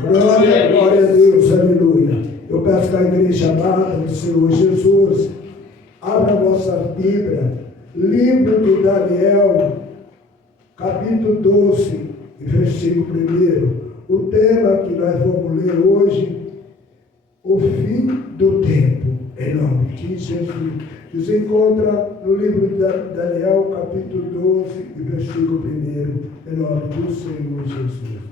Glória, glória a Deus, aleluia. Eu peço que a igreja amada do Senhor Jesus abra a vossa Bíblia, livro de Daniel, capítulo 12, versículo 1. O tema que nós vamos ler hoje, o fim do tempo, em nome de Jesus. Que se encontra no livro de Daniel, capítulo 12, versículo 1, em nome do Senhor Jesus.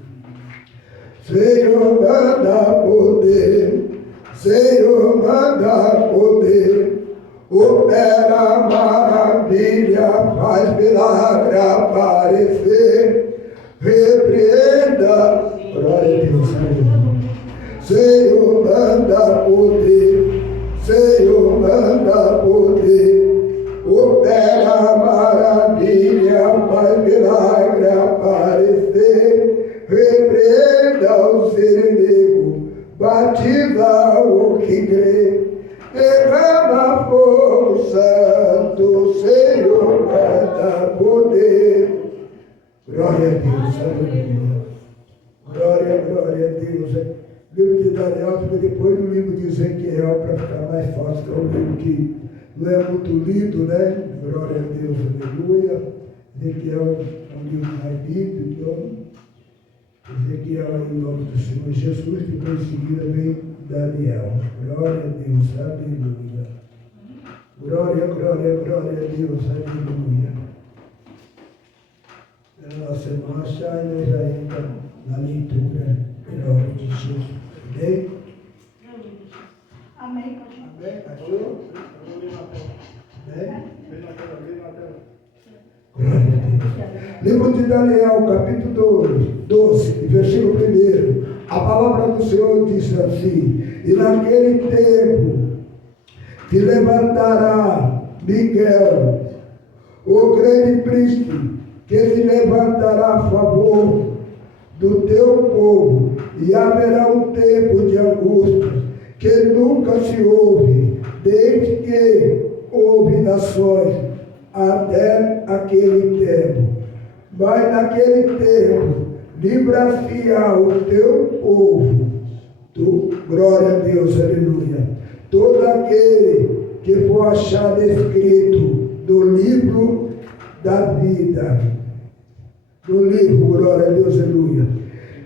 Senhor, manda poder, Senhor, manda poder, opera maravilha, faz milagre aparecer, repreenda, glória a Deus, Senhor, manda poder, Senhor, manda poder, opera maravilha, faz milagre aparecer, repreenda os inimigos, batiza o que crê, derrama fogo santo, Senhor, manda poder. Glória a Deus, aleluia. Glória, glória a Deus. O livro de Daniel fica depois do livro de Ezequiel, para ficar mais fácil, que é um livro que não é muito lido, né? Glória a Deus, aleluia. Ezequiel é um livro mais lido, então Ezequiel em nome do Senhor Jesus, depois em seguida vem Daniel. Glória a Deus, aleluia. Glória, glória, glória a Deus, aleluia. A nossa marcha e nós já entramos na leitura, em nome de Jesus. Amém? Amém. Amém? Achou? Amém? Glória a Deus. Livro de Daniel, capítulo 12, versículo 1. A palavra do Senhor diz assim: e naquele tempo te levantará Miguel, o grande príncipe, que se levantará a favor do teu povo, e haverá um tempo de angústia que nunca se houve, desde que houve nações, até aquele tempo. Mas naquele tempo livrar-se-á o teu povo, glória a Deus, aleluia, todo aquele que for achado escrito do livro da vida, do livro, glória a Deus, aleluia.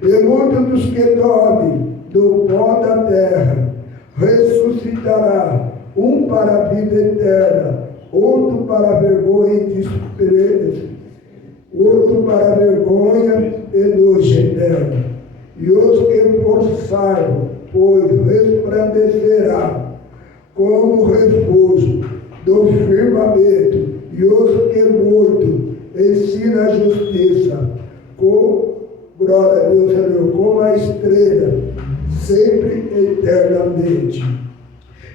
E muitos dos que dormem do pó da terra ressuscitará, um para a vida eterna, outro para a vergonha e desprezo, outro para a vergonha e nojo eterno. E os que forçaram, pois resplandecerá como refúgio do firmamento, e os que muito ensina a justiça, com glória a Deus, como a estrela, sempre eternamente.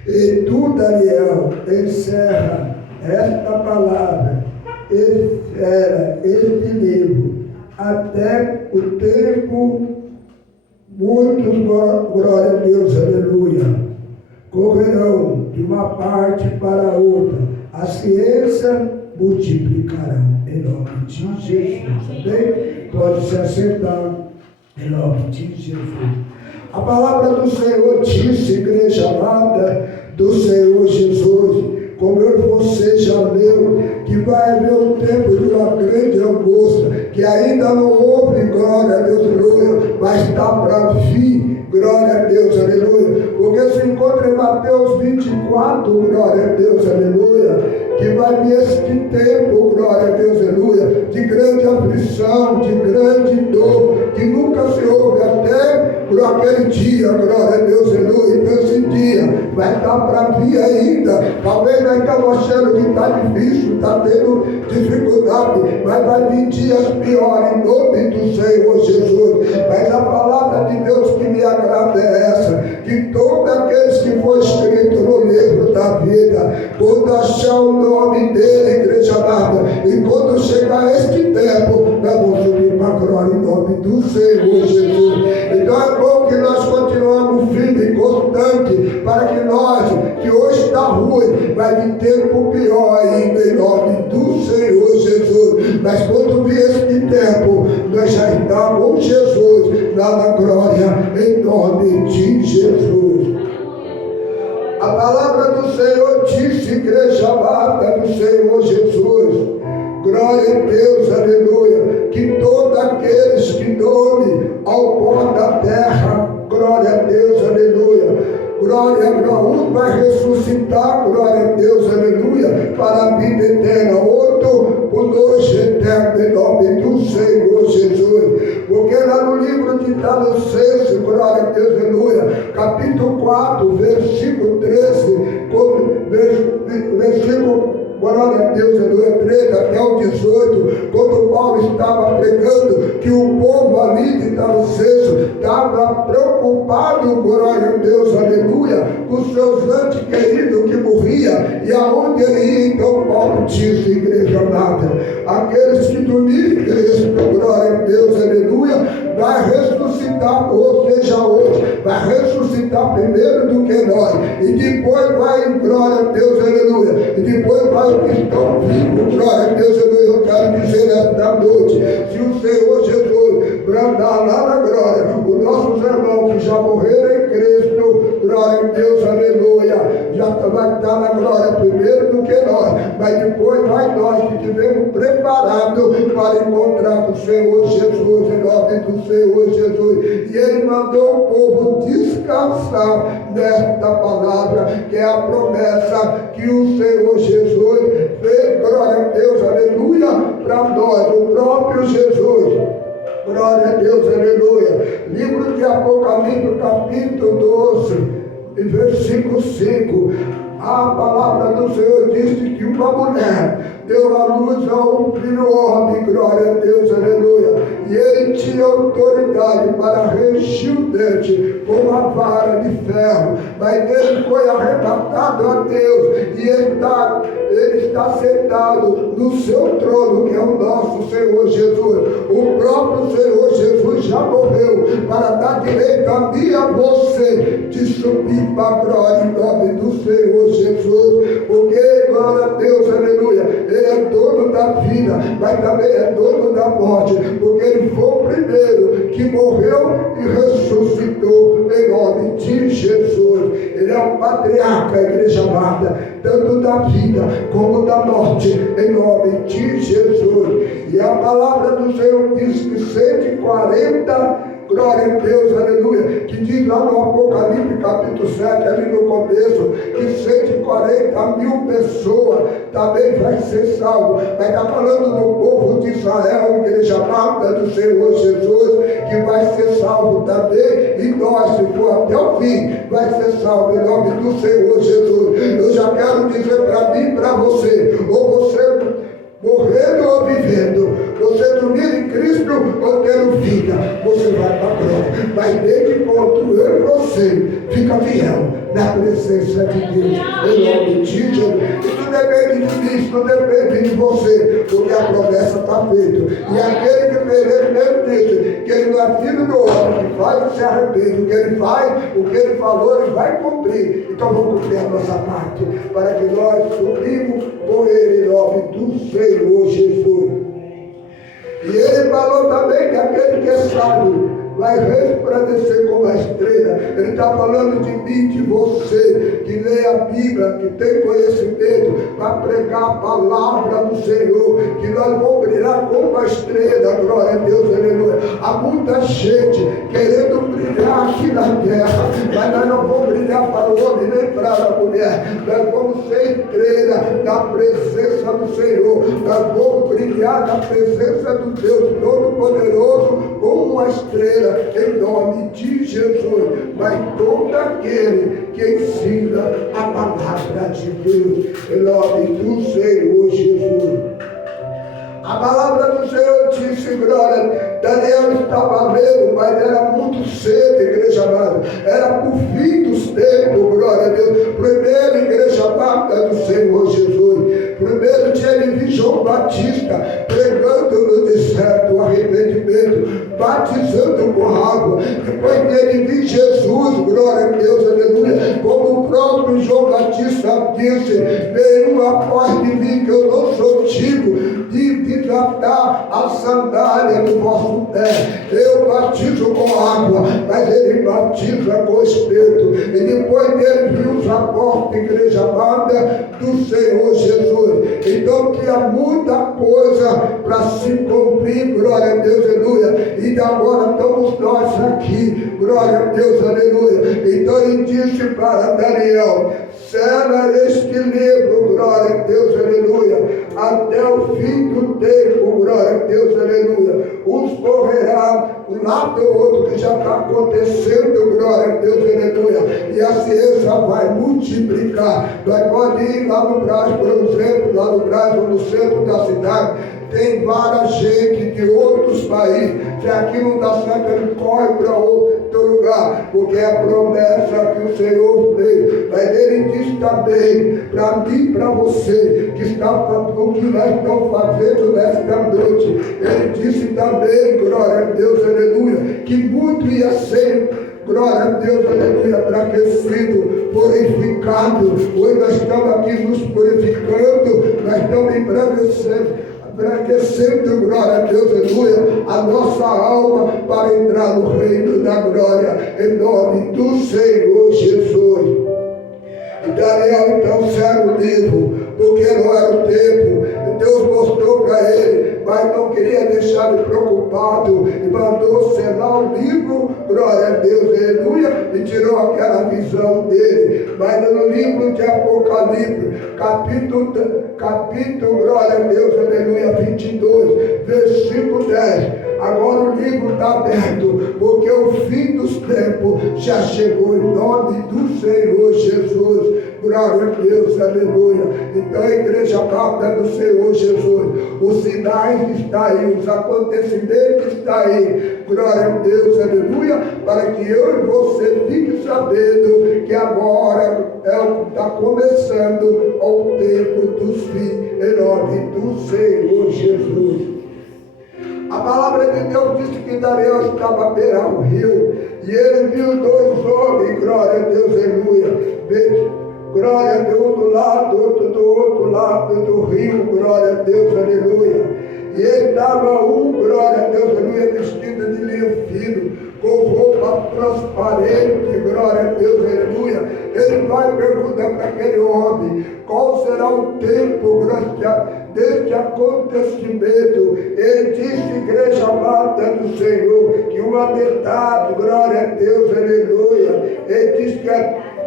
E tu, Daniel, encerra esta palavra, encerra este livro, até o tempo, muitos, glória a Deus, aleluia, correrão de uma parte para a outra, a ciência multiplicará, em nome de Jesus, amém? Pode se assentar, em nome de Jesus. A palavra do Senhor diz, igreja amada do Senhor Jesus, como eu e você já leu, que vai haver um tempo de uma grande angústia, que ainda não houve, glória a Deus, aleluia, mas está para vir, glória a Deus, aleluia, porque se encontra em Mateus 24, glória a Deus, aleluia, que vai vir este tempo, glória a Deus, aleluia, de grande aflição, de grande dor, que nunca se houve até por aquele dia, glória a Deus, aleluia. Então esse dia vai estar para vir ainda. Talvez nós estamos achando que está difícil, está tendo dificuldade, mas vai vir dias piores, em nome do Senhor Jesus. Mas a palavra de Deus que me agrada é essa, que todos aqueles que for escrito no livro da vida, quando achar o nome dele, igreja amada, e quando chegar este tempo, nós vamos subir para a glória em nome do Senhor Jesus. Então é bom que nós continuamos firmes e constantes, para que nós, que hoje está ruim, vai vir tempo pior ainda em nome do Senhor Jesus. Mas quando vir este tempo, nós já estamos com Jesus lá na glória em nome de Jesus. A palavra do Senhor disse, igreja amada do Senhor Jesus, glória a Deus, aleluia, que todos aqueles que dormem ao pó da terra, glória a Deus, aleluia, glória a um vai ressuscitar, glória a Deus, aleluia, para a vida eterna, outro por noite eterna, em nome do Senhor Jesus. Porque lá no livro de Colossenses, glória a Deus, aleluia, capítulo 4, versículo 13, versículo, glória a Deus, aleluia, 13 até o 18, quando Paulo estava pregando, que o povo ali de Colossenses estava preocupado, glória a Deus, aleluia, com seus antes queridos que morria, e aonde ele ia, então Paulo disse, igreja amada, aqueles que dormirem em Cristo, glória a Deus, aleluia, vai ressuscitar, ou seja, hoje, vai ressuscitar primeiro do que nós, e depois vai, glória a Deus, aleluia, e depois vai os que estão vivos, glória a Deus, aleluia. Eu quero dizer esta noite, se o Senhor Jesus brandar lá na glória, os nossos irmãos que já morreram em Cristo, glória a Deus, aleluia, já vai estar na glória primeiro do que nós, mas depois vai nós que estivemos preparados para encontrar com o Senhor Jesus, em nome do Senhor Jesus. E Ele mandou o povo descansar nesta palavra, que é a promessa que o Senhor Jesus fez, glória a Deus, aleluia, para nós, o próprio Jesus. Glória a Deus, aleluia. Livro de Apocalipse, capítulo 12, versículo 5. A palavra do Senhor disse que uma mulher deu a luz a um filho homem, glória a Deus, aleluia. E ele tinha autoridade para regir o dente com uma vara de ferro, mas ele foi arrebatado a Deus, e ele está sentado no seu trono, que é o nosso Senhor Jesus. O próprio Senhor Jesus já morreu para dar direito a mim e a você de subir para a glória em nome do Senhor Jesus, porque, glória a Deus, aleluia, Ele é dono da vida, mas também é dono da morte, porque Ele foi o primeiro que morreu e ressuscitou em nome de Jesus. Ele é o patriarca, a igreja amada, tanto da vida como da morte, em nome de Jesus. E a palavra do Senhor diz que 140, glória a Deus, aleluia, que diz lá no Apocalipse capítulo 7, ali no começo, que 140 mil pessoas também vai ser salvo. Mas está falando do povo de Israel, igreja amada do Senhor Jesus, que vai ser salvo também, e nós, se for até o fim, vai ser salvo em nome do Senhor Jesus. Eu já quero dizer para mim e para você, ou você morrendo ou vivendo, você dormir em Cristo ou tendo vida, você vai para a glória. Mas desde quando eu e você fica fiel na presença de Deus, em nome de Jesus. Isso depende de mim, isso não depende de você, porque a promessa está feita. E aquele que perece mesmo disse que ele não é filho do homem, que faz e se arrepende. O que ele faz, o que ele falou, ele vai cumprir. Então vamos cumprir a nossa parte, para que nós cumprimos com ele em nome do Senhor Jesus. E ele falou também que aquele que é sábio vai resplandecer como a estrela. Ele está falando de mim, de você, que lê a Bíblia, que tem conhecimento, para pregar a palavra do Senhor, que nós vamos brilhar como a estrela, glória a Deus, aleluia. Há muita gente querendo brilhar aqui na terra, mas nós não vamos brilhar para o homem nem para a mulher, nós vamos ser estrela na presença do Senhor, nós vamos brilhar na presença do Deus Todo-Poderoso como uma estrela, em nome de Jesus. Mas todo aquele que ensina a palavra de Deus, em nome do Senhor Jesus. A palavra do Senhor disse, glória, Daniel estava lendo, mas era muito cedo, igreja amada, era por fim dos tempos, glória a Deus. Primeiro, igreja amada do Senhor Jesus, primeiro dia ele viu João Batista pregando no deserto o arrependimento, batizando com água. Depois dele viu Jesus, glória a Deus, aleluia, como o próprio João Batista disse, nenhum após de mim, que eu não sou digno de desatar a sandália do vosso pé. Eu batizo com água, mas ele batiza com o Espírito. E depois dele viu os apóstolos, igreja amada do Senhor Jesus. Então tinha muita coisa para se cumprir, glória a Deus, aleluia. E agora estamos nós aqui, glória a Deus, aleluia. Então ele disse para Daniel: sela este livro, glória a Deus, aleluia, até o fim do tempo, glória a Deus, aleluia. Uns correrá um lado do outro, que já está acontecendo, glória a Deus, aleluia. E a ciência vai multiplicar. Nós podemos ir lá no Brás, por exemplo, lá no Brás, ou no centro da cidade. Tem várias gente de outros países. Se aqui não dá certo, ele corre para outro lugar, porque é a promessa que o Senhor fez. Mas ele diz também para mim e para você, que está fazendo o que nós estamos fazendo nesta noite. Ele disse também, glória a Deus, aleluia, que muito ia ser, glória a Deus, aleluia, enfraquecido, purificado. Hoje nós estamos aqui nos purificando, nós estamos embranquecendo, glória a Deus, aleluia, a nossa alma para entrar no reino da glória, em nome do Senhor Jesus. E Daniel então saiu o livro, porque não era o tempo. Deus mostrou para ele, mas não queria deixar ele preocupado, e mandou selar o livro, glória a Deus, aleluia, e tirou aquela visão dele. Mas no livro de Apocalipse, capítulo, glória a Deus, aleluia, 22, versículo 10. Agora o livro está aberto, porque o fim dos tempos já chegou, em nome do Senhor Jesus. Glória a Deus, aleluia. Então a igreja amada do Senhor Jesus, os sinais estão aí, os acontecimentos estão aí. Glória a Deus, aleluia, para que eu e você fiquem sabendo que agora é o que está começando o tempo dos fins, em nome do Senhor Jesus. A palavra de Deus disse que Daniel estava à beira do rio, e ele viu dois homens, glória a Deus, aleluia, glória a Deus, do lado, outro do outro lado do rio, glória a Deus, aleluia. E ele estava glória a Deus, aleluia, vestido de linho fino, com roupa transparente, glória a Deus, aleluia. Ele vai perguntar para aquele homem, qual será o tempo deste acontecimento? Ele disse, igreja amada do Senhor, que uma metade, glória a Deus, aleluia. Ele disse que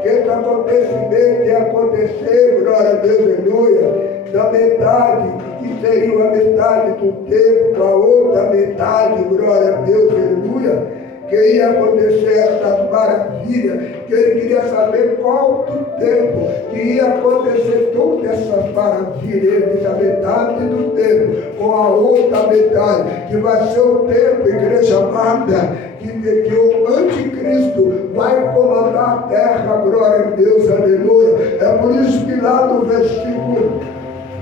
esse acontecimento ia acontecer, glória a Deus, aleluia, da metade, que seria uma metade do tempo, para outra metade, glória a Deus, aleluia, que ia acontecer essas maravilhas, que ele queria saber qual o tempo que ia acontecer todas essas maravilhas. Ele disse a metade do tempo, com a outra metade, que vai ser o tempo, igreja amada, que o anticristo vai comandar a terra, glória a Deus, aleluia. É por isso que lá no versículo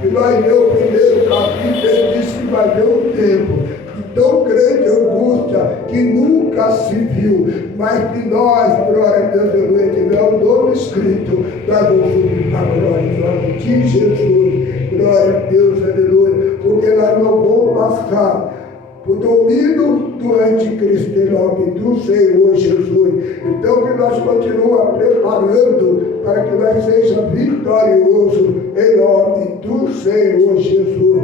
que nós lemos o primeiro capítulo, ele disse que vai ver um tempo de tão grande angústia que nunca se viu, mas que nós, glória a Deus, aleluia, tiver o nome escrito, nós vamos subir a glória em nome de Jesus, glória a Deus, aleluia, porque nós não vamos passar o domínio do anticristo em nome do Senhor Jesus. Então que nós continuamos preparando para que nós sejamos vitoriosos em nome do Senhor Jesus.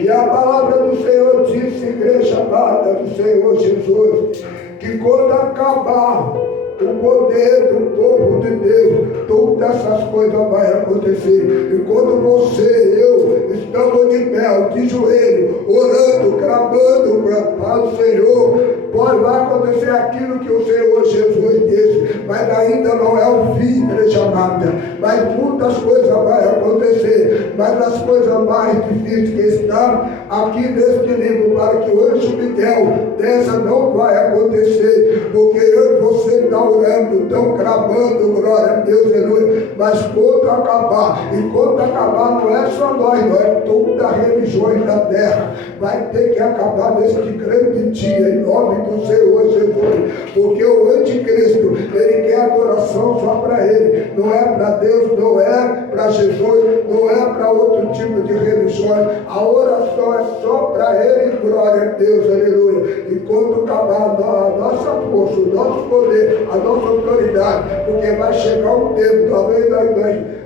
E a palavra do Senhor disse, igreja amada do Senhor Jesus, que quando acabar o poder do povo de Deus, todas essas coisas vão acontecer. E quando você e eu estamos de pé, de joelho, orando, clamando para o Senhor, vai acontecer aquilo que o Senhor Jesus disse, mas ainda não é o fim, igreja amada. Mas muitas coisas vão acontecer, mas as coisas mais difíceis que estão aqui neste livro, para que o anjo Miguel dessa não vai acontecer, porque eu e você estão orando, estão clamando, glória a Deus, aleluia. Mas quando acabar, e quando acabar não é só nós, não é todas as religiões da terra, vai ter que acabar neste grande dia, em nome do Senhor Jesus, porque o anticristo, ele quer adoração só para Ele, não é para Deus, não é para Jesus, não é para outro tipo de religiões. A oração é só para Ele, glória a Deus, aleluia. E quando acabar a nossa força, o nosso poder, a nossa autoridade, porque vai chegar um tempo, talvez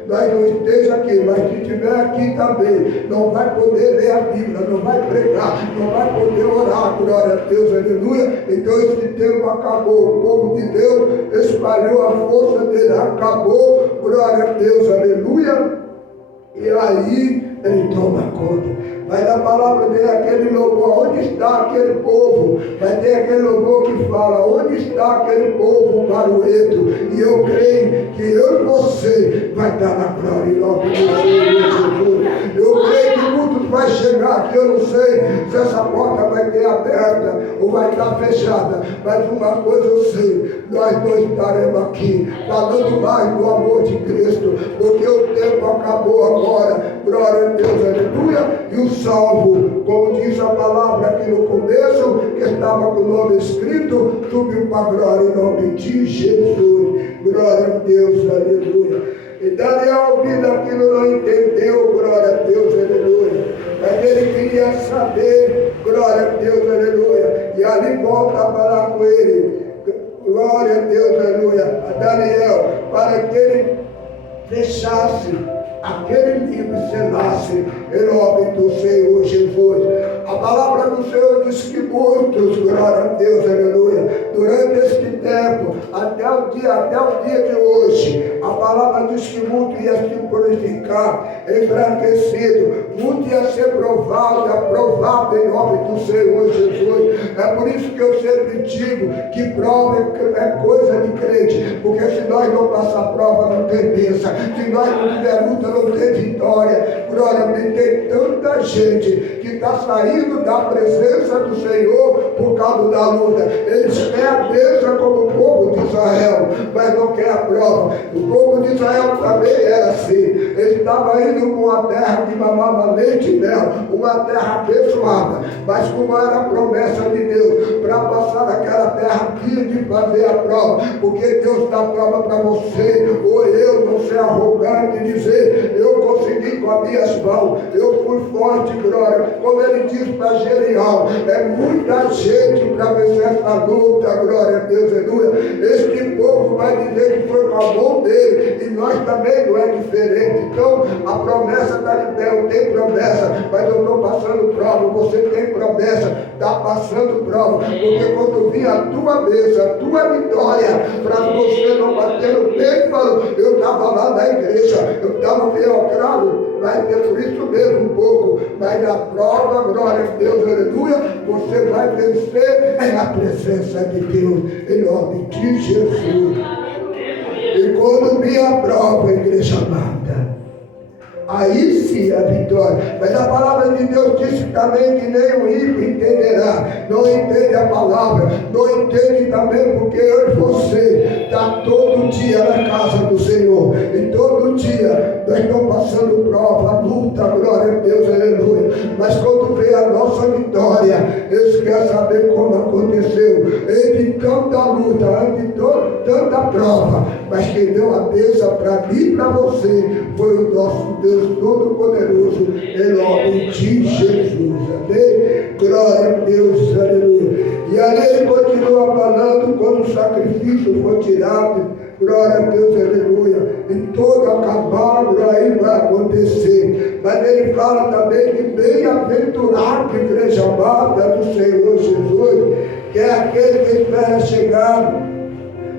nós não esteja aqui, mas se estiver aqui também, não vai poder ler a Bíblia, não vai pregar, não vai poder orar, glória a Deus, aleluia. Então esse tempo acabou, o povo de Deus espalhou a força dele, acabou, glória a Deus, aleluia. E aí ele toma conta. Mas a palavra dele é aquele louvor, onde está aquele povo? Vai ter aquele louvor que fala, onde está aquele povo baruento? E eu creio que eu e você vai estar na glória em nome do Senhor Jesus. Eu creio que muitos vai chegar aqui, eu não sei se essa porta vai ter aberta ou vai estar fechada, mas uma coisa eu sei, nós dois estaremos aqui, falando mais do amor de Cristo, porque o tempo acabou agora, glória a Deus, aleluia. E o salvo, como diz a palavra aqui no começo, que estava com o nome escrito, subiu para a glória em nome de Jesus, glória a Deus, aleluia. E Daniel, ouvindo aquilo, não entendeu, glória a Deus, aleluia. Mas ele queria saber, glória a Deus, aleluia. E ali volta a falar com ele, glória a Deus, aleluia, a Daniel, para que ele fechasse aquele livro e selasse em nome do Senhor Jesus. A palavra do Senhor diz que muitos, glória a Deus, aleluia, durante este tempo, até o dia de hoje, a palavra diz que muito ia se purificar, enfraquecido, muito ia ser provado e aprovado em nome do Senhor Jesus. É por isso que eu sempre digo que prova é coisa de crente, porque se nós não passar prova, não tem bênção, se nós não tiver luta, não tem vitória. Glória a Deus, tem tanta gente que está saindo da presença do Senhor por causa da luta. Eles querem a bênção como o povo de Israel, mas não quer a prova. O povo de Israel também era assim. Ele estava indo com uma terra que mamava leite e mel, uma terra abençoada, mas como era a promessa de Deus, para passar naquela terra tinha de fazer a prova, porque Deus dá prova para você, ou eu não ser arrogante e dizer, eu consegui com as minhas mãos, eu fui forte, glória, como ele diz para Jerial, é muita gente para vencer essa luta, glória a Deus, aleluia. Este povo vai dizer que foi com a mão dele, e nós também não é diferente. Então a promessa está de pé, eu tenho promessa, mas eu estou passando prova, você tem promessa, está passando prova, porque quando vir a tua bênção, a tua vitória, para você não bater no peito, falou, eu estava lá na igreja, eu estava fiel, claro, vai ter por isso mesmo um pouco, mas na prova, glória a Deus, aleluia, você vai vencer na presença de Deus, em nome de Jesus. E quando vir a prova, igreja amada, aí sim a vitória. Mas a palavra de Deus disse também que nem o ímpio entenderá. Não entende a palavra, não entende também porque eu e você está todo dia na casa do Senhor. E todo dia nós estamos passando prova, luta, glória a Deus, aleluia. Mas quando vem a nossa vitória, eles querem saber como aconteceu. Entre tanta luta, entre tanta prova, mas quem deu a bênção para mim e para você foi o nosso Deus Todo-Poderoso, em nome de Jesus. Amém? Glória a Deus, aleluia. E ali ele continua falando quando o sacrifício for tirado, glória a Deus, aleluia. E todo acabado aí vai acontecer. Mas ele fala também que bem-aventurado, igreja amada do Senhor Jesus, que é aquele que espera chegar,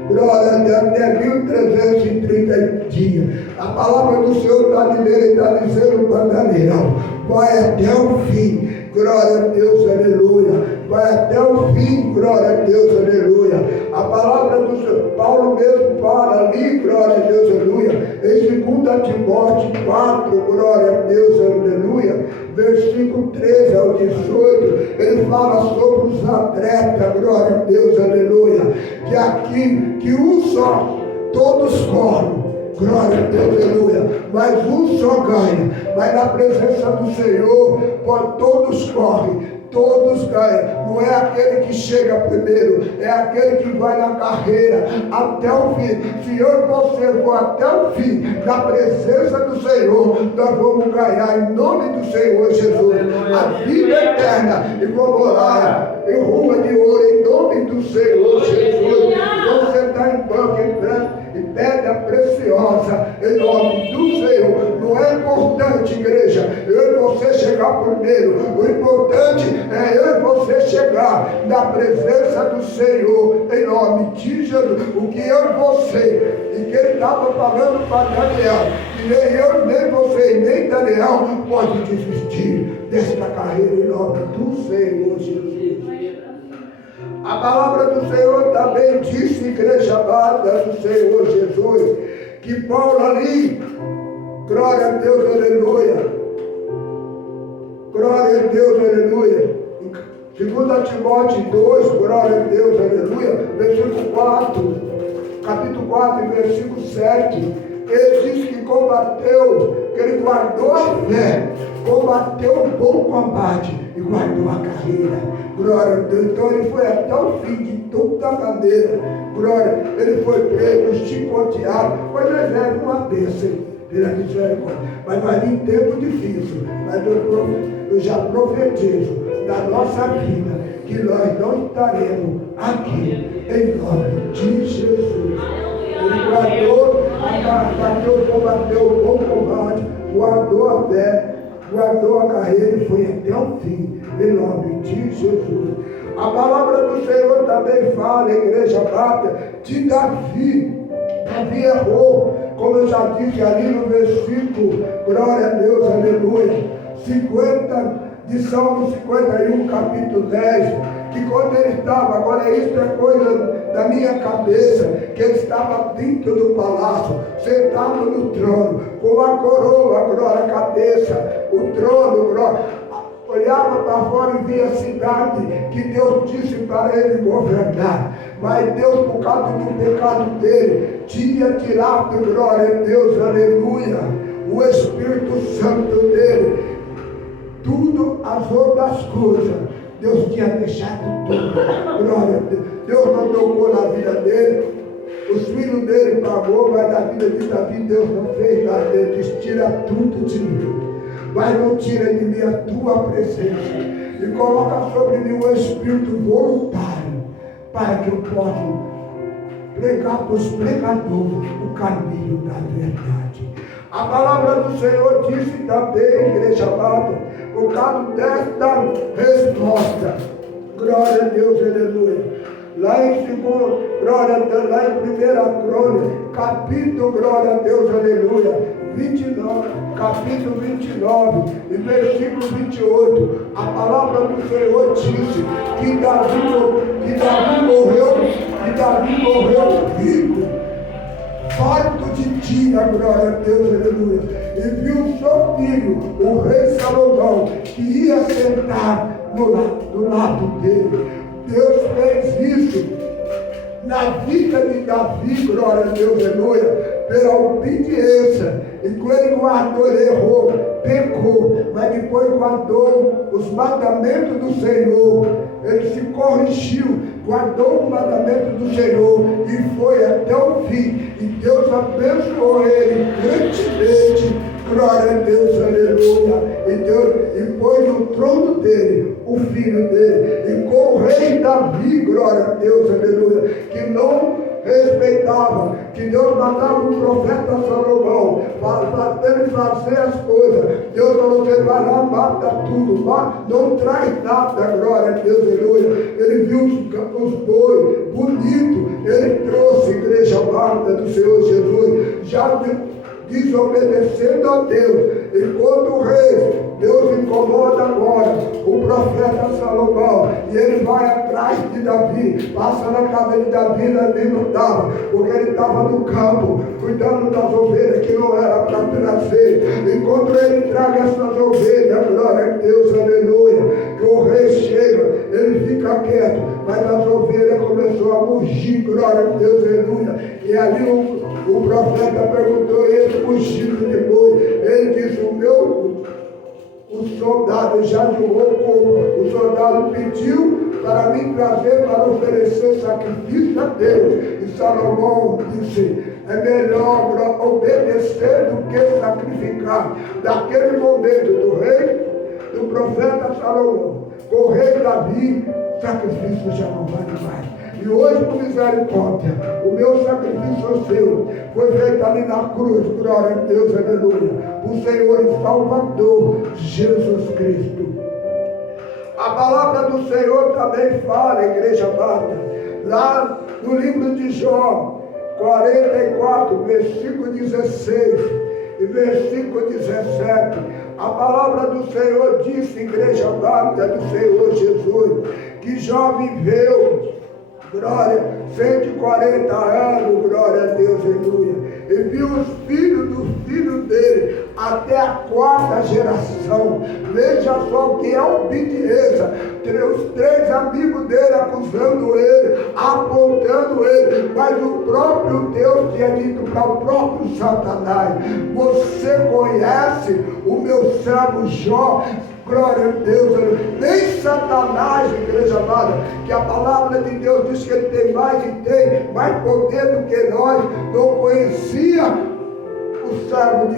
glória a Deus, até 1330 dias. A palavra do Senhor está dizendo para Daniel, vai até o fim, glória a Deus, aleluia. Vai até o fim, glória a Deus, aleluia. A palavra do Senhor, Paulo mesmo fala ali, glória a Deus, aleluia. Em 2 Timóteo 4, glória a Deus, aleluia. Versículo 13 ao 18, ele fala sobre os atletas, glória a Deus, aleluia. Que aqui, que um só, todos correm, glória a Deus, aleluia, mas um só ganha. Mas na presença do Senhor, todos correm, todos ganham. Não é aquele que chega primeiro, é aquele que vai na carreira até o fim. Se eu e você for até o fim na presença do Senhor, nós vamos ganhar em nome do Senhor Jesus a vida eterna e vamos lá em rua de ouro em nome do Senhor Jesus. Você está em banco entrando e pedra preciosa em nome do Senhor. Não é importante, igreja, eu e você chegar primeiro. O importante é eu e você chegar na presença do Senhor em nome de Jesus. O que eu e você, e que ele estava falando para Daniel, que nem eu, nem você, nem Daniel pode desistir desta carreira em nome do Senhor Jesus. A palavra do Senhor também disse, igreja amada do Senhor Jesus, que Paulo ali, glória a Deus, aleluia, glória a Deus, aleluia, 2 Timóteo 2, glória a Deus, aleluia, versículo 4, capítulo 4, versículo 7, ele diz que combateu, que ele guardou a fé, combateu o bom combate e guardou a carreira. Glória a Deus. Então ele foi até o fim de toda maneira. Glória. Ele foi preso, chicoteado. Foi no exército uma bênção pela misericórdia. Mas vai vir tempo difícil. Mas eu já profetizo na nossa vida que nós não estaremos aqui em nome de Jesus. Ele combateu o bom combate, guardou a fé, guardou a carreira e foi até o fim, em nome de Jesus. A palavra do Senhor também fala, igreja amada, de Davi. Davi errou, como eu já disse ali no versículo, glória a Deus, aleluia, 50 de Salmo 51, capítulo 10, que quando ele estava, agora isso é coisa da minha cabeça, que ele estava dentro do palácio, sentado no trono, com a coroa, glória, a cabeça, o trono, glória, olhava para fora e via a cidade que Deus disse para ele governar, mas Deus, por causa do pecado dele, tinha tirado, glória a Deus, aleluia, o Espírito Santo dele, tudo as outras coisas, Deus tinha deixado tudo, glória a Deus. Deus não tocou na vida dele, os filhos dele pagou, mas na vida de Davi Deus não fez nada. Ele disse: tira tudo de mim, mas não tira de mim a tua presença, e coloca sobre mim um espírito voluntário, para que eu possa pregar para os pregadores o caminho da verdade. A palavra do Senhor disse também, igreja amada, por causa desta resposta, glória a Deus, aleluia. Lá em 1 Crônicas, capítulo, glória a Deus, aleluia, 29, capítulo 29, e versículo 28, a palavra do Senhor disse que Davi morreu rico, farto de dia, glória a Deus, aleluia, e viu o seu filho, o rei Salomão, que ia sentar do lado dele. Deus fez isso na vida de Davi, glória a Deus, aleluia, pela obediência. E quando ele guardou, ele errou, pecou, mas depois guardou os mandamentos do Senhor. Ele se corrigiu, guardou o mandamento do Senhor e foi até o fim. E Deus abençoou ele grandemente, glória a Deus, aleluia. E pôs no trono dele o filho dele, e com o rei Davi, glória a Deus, aleluia, que não respeitava, que Deus mandava um profeta Salomão para ele fazer as coisas. Deus falou: você vai lá, mata tudo, não traz nada, glória a Deus, aleluia. Ele viu os bois bonitos, ele trouxe, igreja amada do Senhor Jesus, já desobedecendo a Deus. E quando o rei, Deus incomoda agora o profeta Salomão, e ele vai atrás de Davi, passa na casa de Davi não estava, porque ele estava no campo, cuidando das ovelhas que não era para trazer. Enquanto ele traga essas ovelhas, glória a Deus, aleluia, que o rei chega, ele fica quieto, mas as ovelhas começou a mugir, glória a Deus, aleluia. E ali o profeta perguntou: esse mugido de boi? Ele disse: o soldado já jogou como o soldado pediu para me trazer para oferecer sacrifício a Deus. E Salomão disse: é melhor obedecer do que sacrificar. Daquele momento do profeta Salomão, com o rei Davi, sacrifício já não vale mais. E hoje, por misericórdia, o meu sacrifício é o seu. Foi feito ali na cruz, glória a Deus, aleluia. O Senhor e Salvador, Jesus Cristo. A palavra do Senhor também fala, igreja amada, lá no livro de Jó, 44, versículo 16 e versículo 17. A palavra do Senhor disse, igreja amada do Senhor Jesus, que Jó viveu, glória, 140 anos, glória a Deus, aleluia. E viu os filhos dos filhos dele até a 4ª geração. Veja só o que é obediência. Os 3 amigos dele acusando ele, apontando ele, mas o próprio Deus tinha dito para o próprio Satanás: você conhece o meu servo Jó? Glória a Deus, nem Satanás, igreja amada, que a palavra de Deus diz que ele tem mais poder do que nós, não conhecia o servo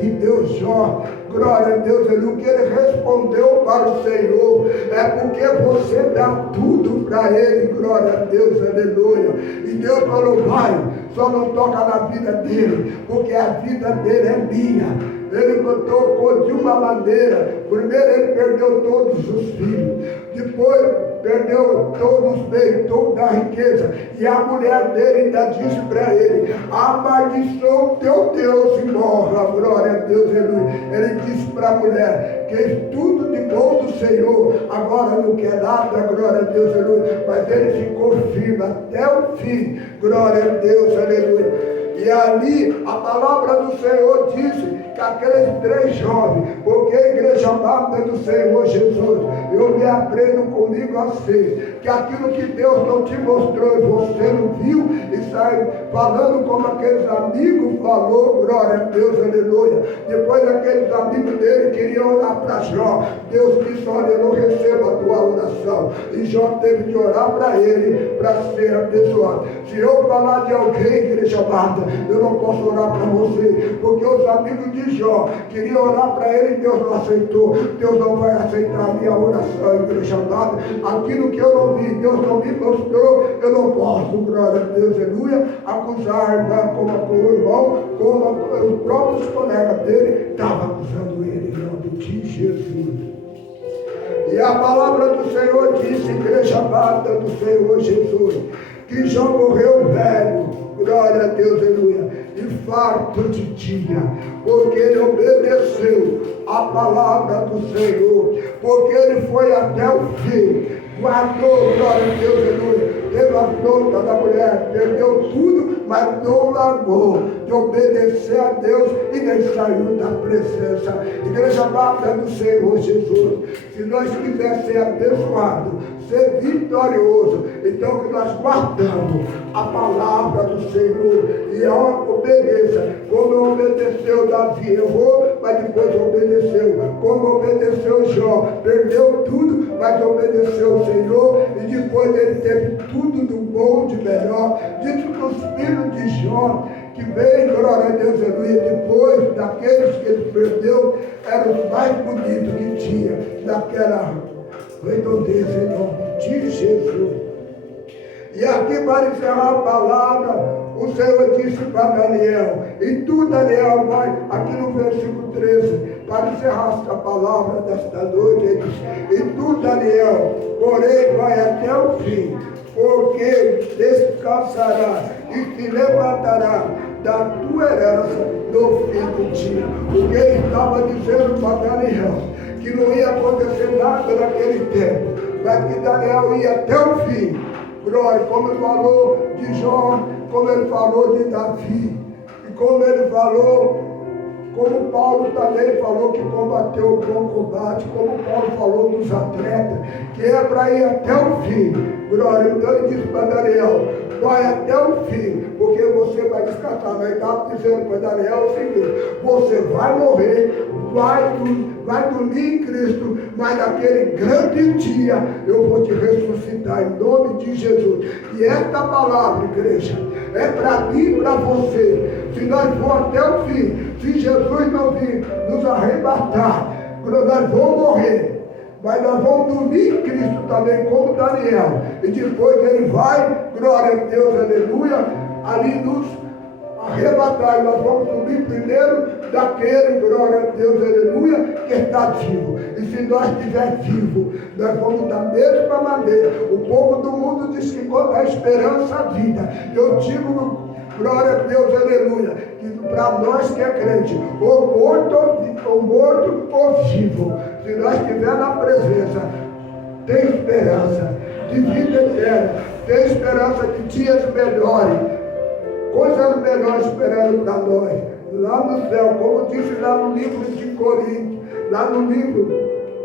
de Deus Jó. Glória a Deus, o que ele respondeu para o Senhor é porque você dá tudo para ele, glória a Deus, aleluia. E Deus falou: vai, só não toca na vida dele, porque a vida dele é minha. Ele tocou de uma maneira. Primeiro ele perdeu todos os filhos, depois perdeu todos os bens, toda a riqueza. E a mulher dele ainda disse para ele: amaldiçoa o teu Deus e morra, glória a Deus, aleluia. Ele disse para a mulher: que tudo de bom do Senhor, agora não quer nada, glória a Deus, aleluia. Mas ele ficou firme até o fim, glória a Deus, aleluia. E ali a palavra do Senhor disse que aqueles 3 jovens, porque a igreja amada do Senhor Jesus, eu me aprendo comigo assim, que aquilo que Deus não te mostrou e você não viu, e sai falando como aqueles amigos falou, glória a Deus, aleluia. Depois aqueles amigos dele queriam orar para Jó. Deus disse: olha, eu não recebo a tua oração. E Jó teve de orar para ele, para ser abençoado. Se eu falar de alguém, igreja amada, eu não posso orar para você, porque os amigos de Jó queriam orar para ele e Deus não aceitou. Deus não vai aceitar a minha oração, igreja amada. Aquilo que eu não vi, Deus não me mostrou, eu não posso, glória a Deus, aleluia, acusar a irmã como o irmão, como os próprios colegas dele estavam acusando ele, em nome de Jesus. E a palavra do Senhor disse, igreja amada do Senhor Jesus, que Jó morreu velho, glória a Deus, aleluia, e farto de dia, porque ele obedeceu a palavra do Senhor, porque ele foi até o fim, guardou, glória a Deus, aleluia, teve a afronta da mulher, perdeu tudo, mas não largou de obedecer a Deus e nem saiu da presença. Igreja amada do Senhor Jesus, se nós quisermos ser abençoados, ser vitorioso, então que nós guardamos a palavra do Senhor e obedeça, como obedeceu Davi, errou, mas depois obedeceu, como obedeceu Jó, perdeu tudo, mas obedeceu o Senhor, e depois ele teve tudo do bom, de melhor. Diz que os filhos de Jó, que veio, glória a Deus, aleluia, depois daqueles que ele perdeu, eram os mais bonitos que tinha naquela redondeza, em nome de Jesus. E aqui, para encerrar a palavra, o Senhor disse para Daniel, e tu, Daniel, vai, aqui no versículo 13, para encerrar esta palavra desta noite, ele diz: e tu, Daniel, porém, vai até o fim, porque descansará e se levantará da tua herança no fim do dia. Porque ele estava dizendo para Daniel que não ia acontecer nada naquele tempo, mas que Daniel ia até o fim. Glória, como ele falou de Jó, como ele falou de Davi, e como ele falou, como Paulo também falou que combateu o bom combate, como Paulo falou dos atletas, que é para ir até o fim. Glória, então ele disse para Daniel: vai até o fim, porque você vai descansar. Mas ele estava dizendo para Daniel o seguinte: você vai morrer, vai vai dormir em Cristo, mas naquele grande dia eu vou te ressuscitar em nome de Jesus. E esta palavra, igreja, é para mim e para você. Se nós formos até o fim, se Jesus não vir nos arrebatar, nós vamos morrer. Mas nós vamos dormir em Cristo também, como Daniel. E depois ele vai, glória a Deus, aleluia, ali nos arrebatar. E nós vamos dormir primeiro daquele, glória a Deus, aleluia, que está vivo. E se nós estivermos vivos, nós vamos da mesma maneira. O povo do mundo diz que quando a esperança a vida. Eu digo, glória a Deus, aleluia, que para nós que é crente, ou morto ou vivo, se nós estivermos na presença, tem esperança de vida eterna, tem esperança de dias melhores, coisas melhores esperando para nós, lá no céu, como disse lá no livro de Coríntios, lá no livro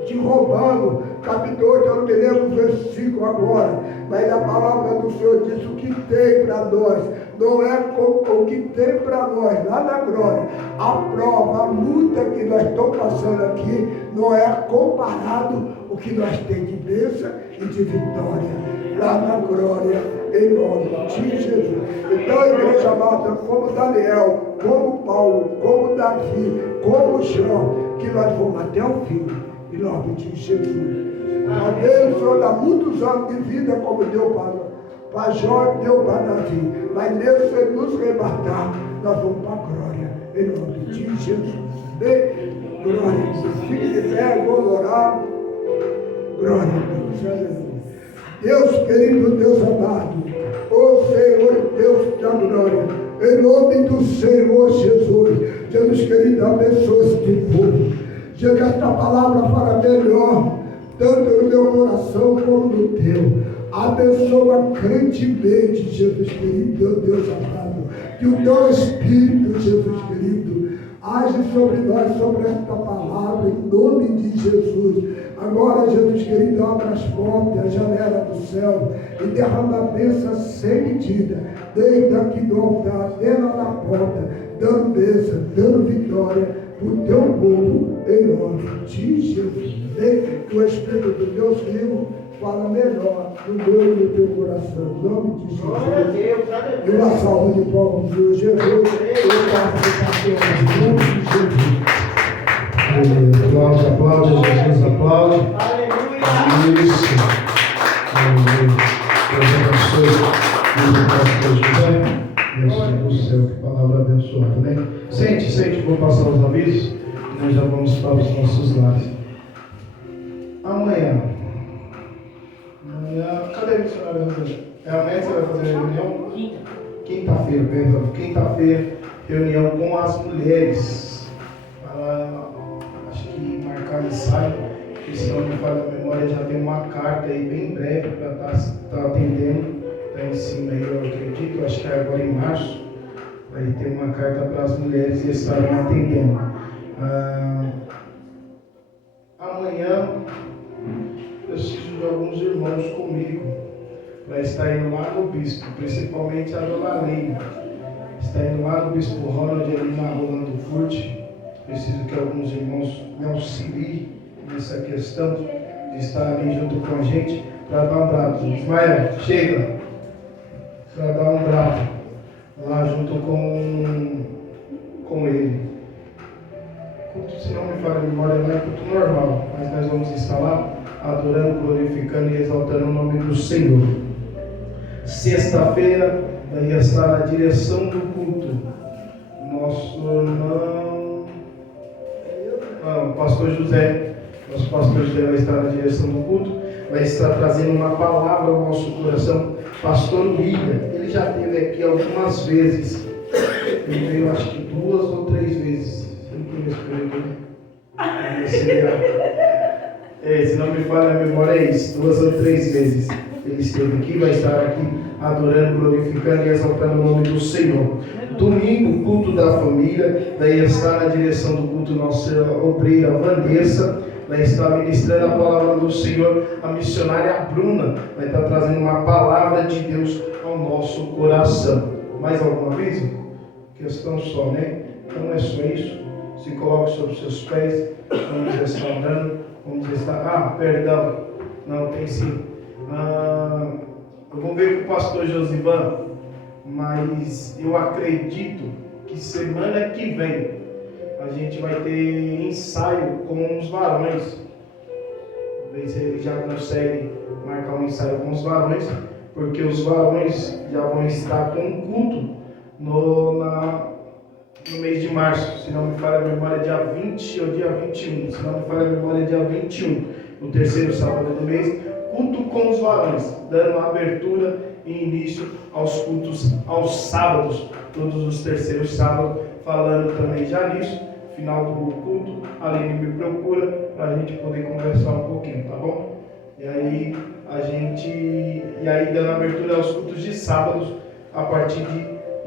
de Romanos, capítulo 8, eu não me lembro o versículo agora, mas a palavra do Senhor diz o que tem para nós, não é o que tem para nós, lá na glória. A prova, a luta que nós estamos passando aqui, não é comparado o que nós temos de bênção e de vitória, lá na glória, em nome de Jesus. Então, igreja amada, como Daniel, como Paulo, como Davi, como João, que nós vamos até o fim, em nome de Jesus. Amém. O Senhor dá muitos anos de vida, como deu para Jó, deu para Davi. Mas mesmo se ele nos arrebatar, nós vamos para a glória, em nome de Jesus. Amém. Glória a Deus. Fique de pé, vamos orar. Glória a Deus. Aleluia. Deus querido, Deus amado, ó Senhor, Deus da glória, em nome do Senhor Jesus, Deus querido, abençoa este povo. Chega esta palavra para melhor, tanto no meu coração como no teu. Abençoa grandemente, Jesus querido, Deus amado, que o teu Espírito, Jesus querido, age sobre nós, sobre esta palavra, em nome de Jesus. Agora, Jesus querido, abra as portas, a janela do céu e derrama a bênção sem medida, desde aqui do altar, até lá na porta, dando bênção, dando vitória para o teu povo, em nome de Jesus. Que o Espírito de Deus vivo fala melhor no meu e no teu coração, em nome de Jesus. E uma salva de palmas de Jesus, eu faço em nome de Jesus. Aplaude, aplaude, Jesus aplaude. Aleluia. Isso. Aleluia. Deus abençoe. Deus José. Deus do céu, que palavra abençoada, né? Sente, vou passar os avisos e nós já vamos para os nossos lares. Amanhã, cadê a missionária? Amanhã você vai fazer a reunião? Quinta-feira, perdão. Quinta-feira, reunião com as mulheres. Acho que marcar ensaio, que se não me falha a memória, já tem uma carta aí bem breve para estar atendendo. Está em cima aí, eu acredito, acho que é agora em março. Vai ter uma carta para as mulheres e estarem atendendo. Amanhã, preciso de alguns irmãos comigo para estar indo lá no bispo, principalmente a dona Leila. Está indo lá no bispo Ronald, ali na Rolando Furt. Preciso que alguns irmãos me auxiliem nessa questão de estar ali junto com a gente para dar um braço. Ismael, chega para dar um braço lá junto com ele. Se não me falha a memória, lá é culto normal, mas nós vamos estar lá adorando, glorificando e exaltando o nome do Senhor. Sexta-feira vai estar na direção do culto nosso irmão, o pastor José. Nosso pastor José vai estar na direção do culto, vai estar trazendo uma palavra ao nosso coração. Pastor William, ele já esteve aqui algumas vezes, ele veio acho que 2 ou 3 vezes. Se não me falha a memória, é isso, 2 ou 3 vezes ele esteve aqui, vai estar aqui adorando, glorificando e exaltando o nome do Senhor. Domingo, culto da família, vai estar na direção do culto nossa obreira Vanessa, vai estar ministrando a palavra do Senhor. A missionária Bruna vai estar trazendo uma palavra de Deus ao nosso coração. Mais algum aviso? Questão só, né? Então é só isso. se coloque sobre os seus pés. Vamos estar orando. Vamos estar. Perdão. Não, tem sim. Eu vou ver com o pastor Josivan, mas eu acredito que semana que vem a gente vai ter ensaio com os varões. Ver se ele já consegue marcar um ensaio com os varões, porque os varões já vão estar com um culto no mês de março. Se não me falha a memória, dia 20 ou dia 21. Se não me falha a memória, dia 21, no terceiro sábado do mês, culto com os varões, dando abertura e início aos cultos aos sábados, todos os terceiros sábados, falando também já nisso. Final do culto, a Aline me procura para a gente poder conversar um pouquinho, tá bom? E aí dando abertura aos cultos de sábados, a partir de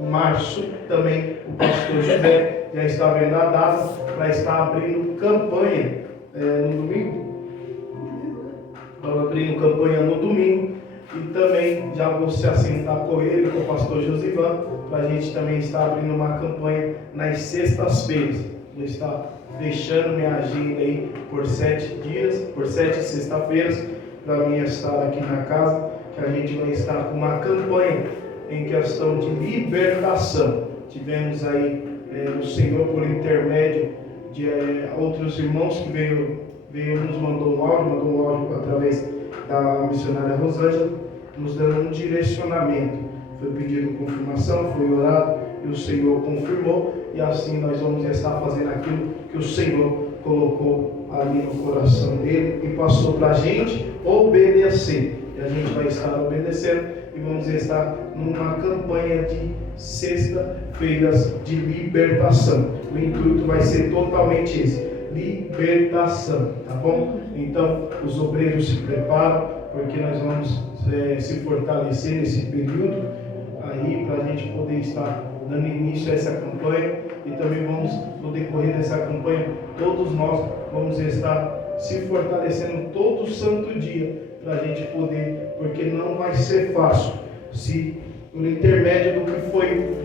março também o pastor José já está vendo a data para estar abrindo campanha no domingo. Estava abrindo campanha no domingo e também já vou se assentar com ele, com o pastor Josivan, para a gente também estar abrindo uma campanha nas sextas-feiras. Vou estar fechando minha agenda aí por 7 dias, por 7 sexta-feiras, para mim estar aqui na casa, que a gente vai estar com uma campanha em questão de libertação. Tivemos aí o Senhor, por intermédio de outros irmãos que veio nos mandou um áudio através da missionária Rosângela, nos dando um direcionamento. Foi pedido confirmação, foi orado e o Senhor confirmou, e assim nós vamos estar fazendo aquilo que o Senhor colocou ali no coração dele e passou para a gente obedecer. E a gente vai estar obedecendo e vamos estar numa campanha de sexta-feiras de libertação. O intuito vai ser totalmente esse: libertação, tá bom? Então os obreiros se preparam, porque nós vamos se fortalecer nesse período aí para a gente poder estar dando início a essa campanha, e também vamos, no decorrer dessa campanha, todos nós vamos estar se fortalecendo todo santo dia para a gente poder, porque não vai ser fácil se por intermédio do que foi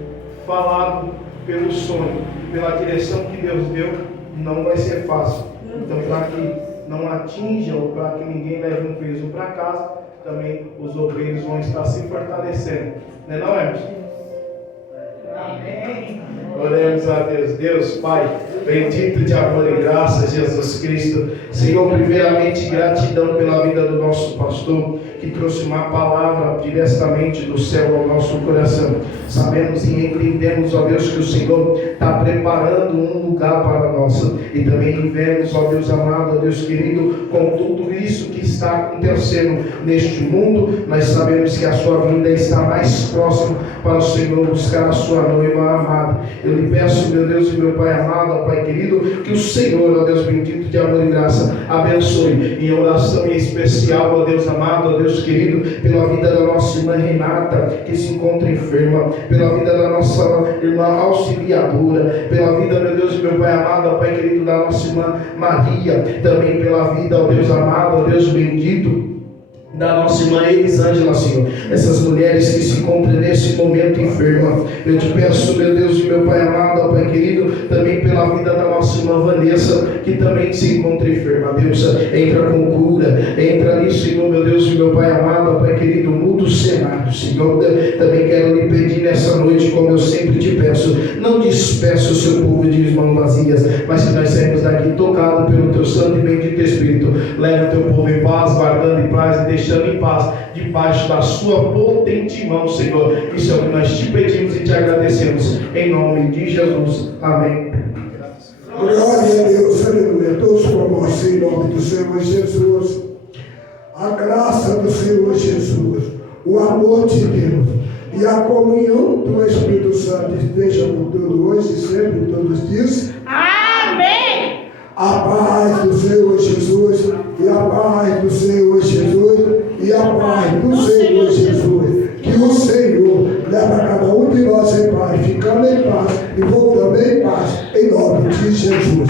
falado pelo sonho, pela direção que Deus deu, não vai ser fácil. Então, para que não atinja ou para que ninguém leve um peso para casa, também os obreiros vão estar se fortalecendo. Não é, Emerson? Amém. Oremos a Deus. Deus, Pai, bendito de amor e graça, Jesus Cristo. Senhor, primeiramente, gratidão pela vida do nosso pastor, que trouxe uma palavra diretamente do céu ao nosso coração. Sabemos e entendemos, ó Deus, que o Senhor está preparando um lugar para nós. E também vemos, ó Deus amado, ó Deus querido, com tudo isso que está acontecendo neste mundo, nós sabemos que a sua vinda está mais próxima para o Senhor buscar a sua noiva amada. Eu lhe peço, meu Deus e meu Pai amado, ó Pai querido, que o Senhor, ó Deus bendito de amor e graça, abençoe em oração em especial, ó Deus amado, ó Deus querido, pela vida da nossa irmã Renata, que se encontra enferma, pela vida da nossa irmã auxiliadora, pela vida, meu Deus e meu Pai amado, ó Pai querido, da nossa irmã Maria, também pela vida, ó Deus amado, ó Deus bendito, da nossa irmã Elisângela, Senhor, essas mulheres que se encontram nesse momento enferma, eu te peço, meu Deus e meu Pai amado, ó Pai querido, também pela vida da nossa irmã Vanessa, que também se encontra enferma. Deus, entra com cura, entra ali, Senhor, meu Deus e meu Pai amado, ó Pai querido, muda o cenário, Senhor. Também quero lhe pedir nessa noite, como eu sempre te peço, não despeça o seu povo de mãos vazias, mas que nós saímos daqui tocados pelo teu santo e bendito Espírito. Leva o teu povo em paz, guardando em paz e deixando em paz, debaixo da sua potente mão, Senhor. Isso é o que nós te pedimos e te agradecemos, em nome de Jesus, amém. Glória a Deus, aleluia. Todos com a mão assim, em nome do Senhor Jesus. A graça do Senhor Jesus, o amor de Deus e a comunhão do Espírito Santo esteja com todos hoje e sempre, todos os dias. Amém. A paz do Senhor Jesus, e a paz do Senhor Jesus, e a paz do Senhor Jesus. Que o Senhor leve a cada um de nós em paz, ficando em paz e voltando em paz, em nome de Jesus.